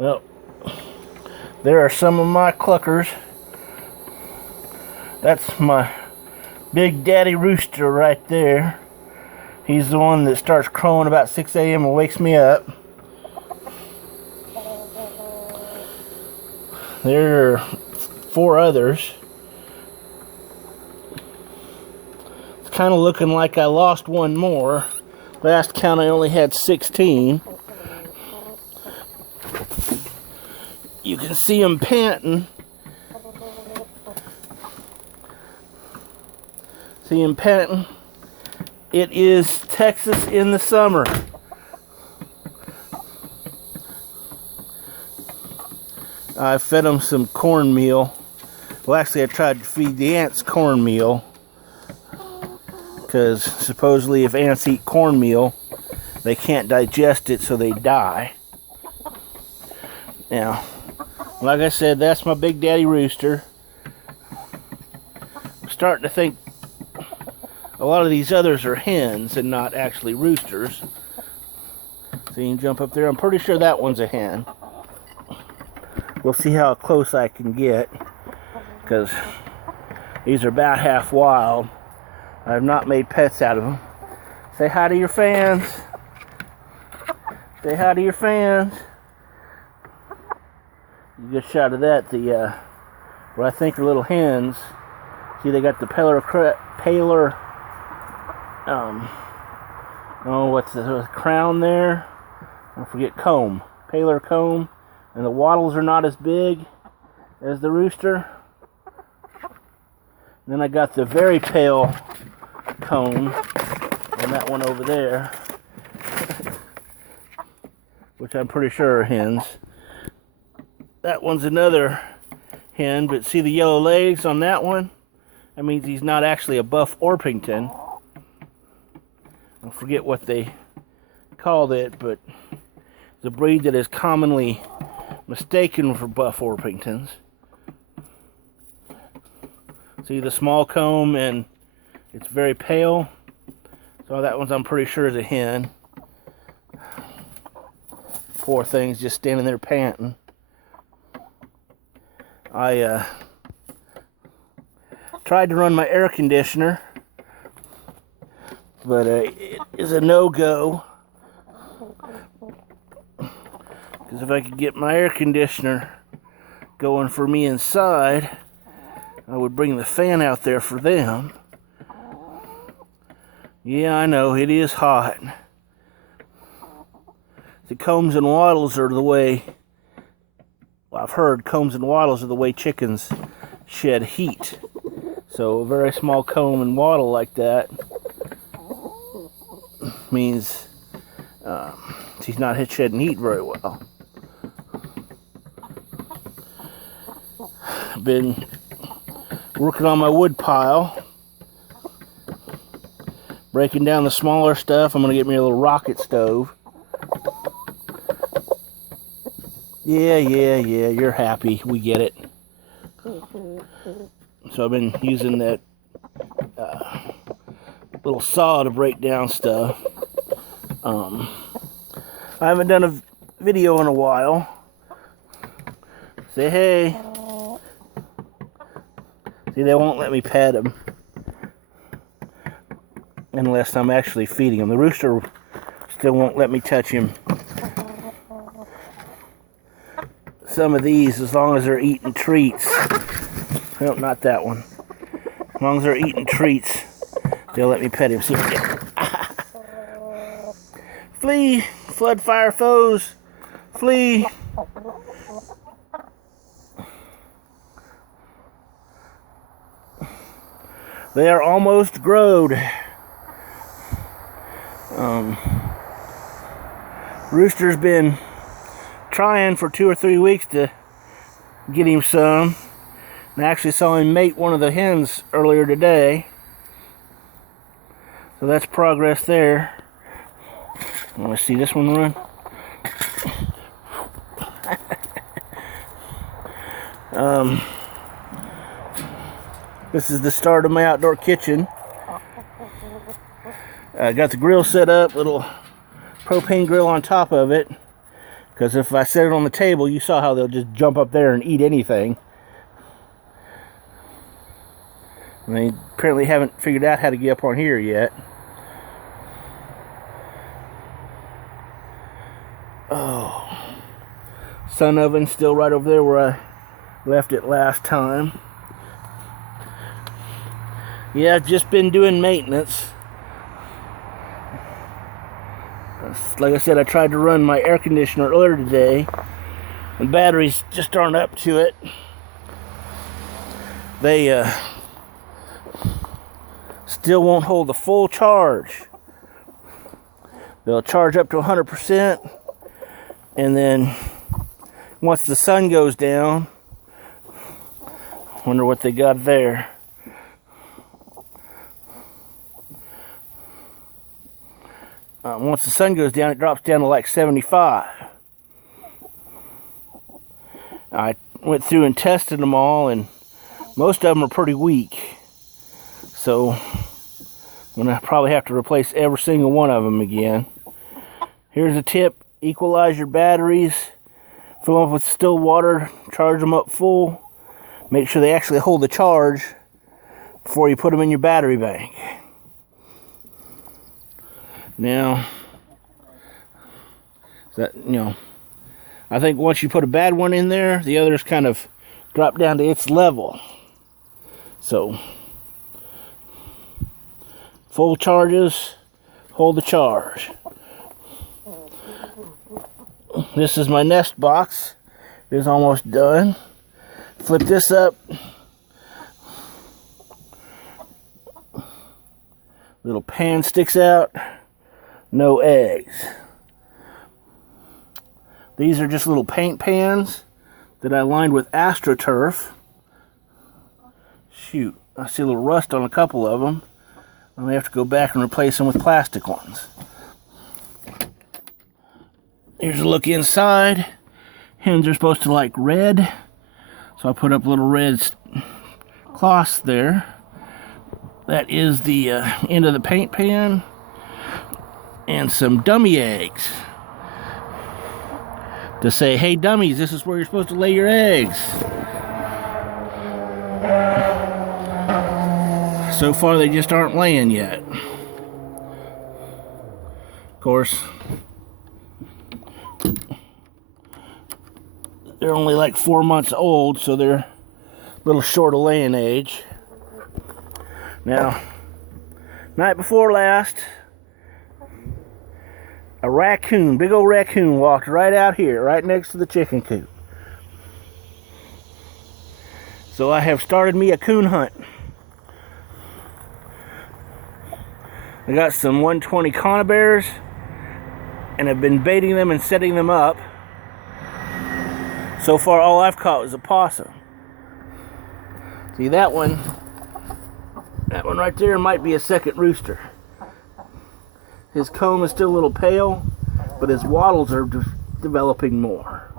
Well, there are some of my cluckers. That's my big daddy rooster right there. He's the one that starts crowing about 6 a.m. and wakes me up. There are 4 others. It's kind of looking like I lost one more. Last count I only had 16. You can see them panting. See them panting. It is Texas in the summer. I fed them some cornmeal. Well, actually, I tried to feed the ants cornmeal, because supposedly if ants eat cornmeal, they can't digest it, so they die. Now, like I said, that's my big daddy rooster. I'm starting to think a lot of these others are hens and not actually roosters. So you can jump up there. I'm pretty sure that one's a hen. We'll see how close I can get, because these are about half wild. I have not made pets out of them. Say hi to your fans. Say hi to your fans. You get a shot of that. What I think are little hens. See, they got the paler what's the crown there? I forget, comb. Paler comb. And the wattles are not as big as the rooster. And then I got the very pale comb on that one over there, which I'm pretty sure are hens. That one's another hen, but see the yellow legs on that one? That means he's not actually a Buff Orpington. I forget what they called it, but it's a breed that is commonly mistaken for Buff Orpingtons. See the small comb, and it's very pale. So that one's, I'm pretty sure, is a hen. Poor thing's just standing there panting. I tried to run my air conditioner, but it is a no-go. Because if I could get my air conditioner going for me inside, I would bring the fan out there for them. Yeah, I know, it is hot. The combs and wattles are the way, well, I've heard combs and wattles are the way chickens shed heat. So a very small comb and wattle like that means he's not shedding heat very well. I've been working on my wood pile, breaking down the smaller stuff. I'm going to get me a little rocket stove. Yeah, you're happy. We get it. So I've been using that little saw to break down stuff. I haven't done a video in a while. Say hey. See, they won't let me pet him unless I'm actually feeding him. The rooster still won't let me touch him. Some of these, as long as they're eating treats. Nope, not that one. As long as they're eating treats, they'll let me pet him. See, flee! Flood fire foes! Flee! They are almost growed. Rooster's been trying for 2 or 3 weeks to get him some. And I actually saw him mate one of the hens earlier today. So that's progress there. Want to see this one run? This is the start of my outdoor kitchen. I got the grill set up, little propane grill on top of it. Because if I set it on the table, you saw how they'll just jump up there and eat anything. And they apparently haven't figured out how to get up on here yet. Oh. Sun oven still right over there where I left it last time. Yeah, I've just been doing maintenance. Like I said, I tried to run my air conditioner earlier today. The batteries just aren't up to it. They still won't hold the full charge. They'll charge up to 100%, and then once the sun goes down, wonder what they got there. Once the sun goes down, it drops down to like 75. I went through and tested them all, and most of them are pretty weak. So I'm going to probably have to replace every single one of them again. Here's a tip. Equalize your batteries. Fill them up with still water. Charge them up full. Make sure they actually hold the charge before you put them in your battery bank. Now, that, I think once you put a bad one in there, the others kind of drop down to its level. So, full charges, hold the charge. This is my nest box. It is almost done. Flip this up. Little pan sticks out. No eggs. These are just little paint pans that I lined with AstroTurf. Shoot, I see a little rust on a couple of them. I'm going to have to go back and replace them with plastic ones. Here's a look inside. Hens are supposed to like red, so I put up little red cloths there. That is the end of the paint pan. And some dummy eggs. To say, hey dummies, this is where you're supposed to lay your eggs. So far they just aren't laying yet. Of course, they're only like 4 months old, so they're a little short of laying age. Now, night before last, a raccoon, big old raccoon, walked right out here, right next to the chicken coop. So I have started me a coon hunt. I got some 120 conibears, and I've been baiting them and setting them up. So far, all I've caught was a possum. See, that one right there might be a second rooster. His comb is still a little pale, but his wattles are developing more.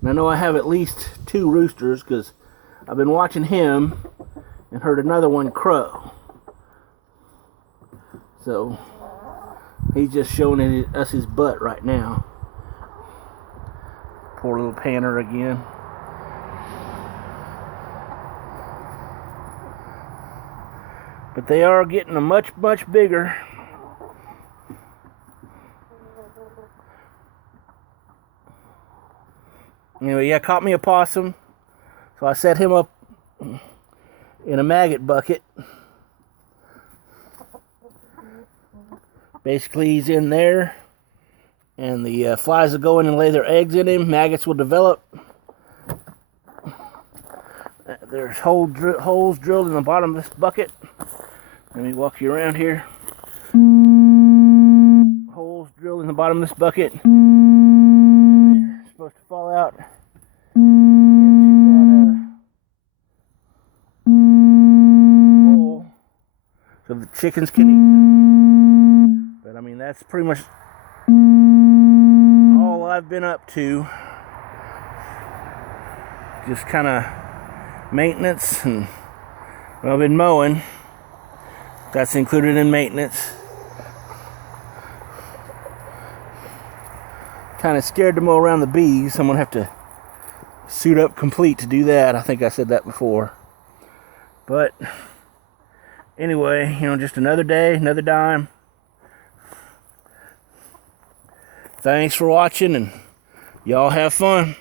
And I know I have at least 2 roosters because I've been watching him and heard another one crow. So he's just showing us his butt right now. Poor little panner again. But they are getting a much, much bigger. Anyway, yeah, caught me a possum. So I set him up in a maggot bucket. Basically, he's in there. And the flies will go in and lay their eggs in him. Maggots will develop. There's holes drilled in the bottom of this bucket. Let me walk you around here. Holes drilled in the bottom of this bucket. And they're supposed to fall out into that hole so the chickens can eat them. But I mean, that's pretty much all I've been up to. Just kind of maintenance, and well, I've been mowing. That's included in maintenance. kind of scared to mow around the bees. I'm going to have to suit up complete to do that. I think I said that before. But anyway, you know, just another day, another dime. Thanks for watching, and y'all have fun.